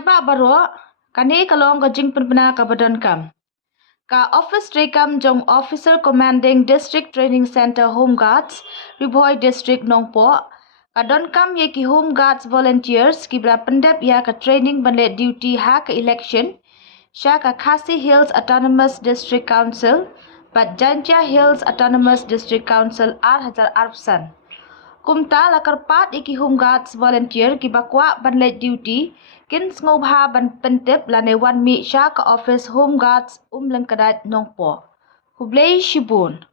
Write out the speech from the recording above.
ba baro kani kalong ka jing penpena ka Donkam. Ka office rekam jong officer commanding district training center home guards Riboy district Nongpo. Ka Donkam ye ki home guards volunteers ki bra pendep ya ka training banle duty ha ka election. Sha ka Khasi Hills Autonomous District Council but Janja Hills Autonomous District Council Hazar Arfsan. Kumta lakar pat iki home guards volunteer ki bakwa banle duty kin ngobha ban pentep lane wan mi sha ka office home guards langkadat Nongpo. Hublei Shibun.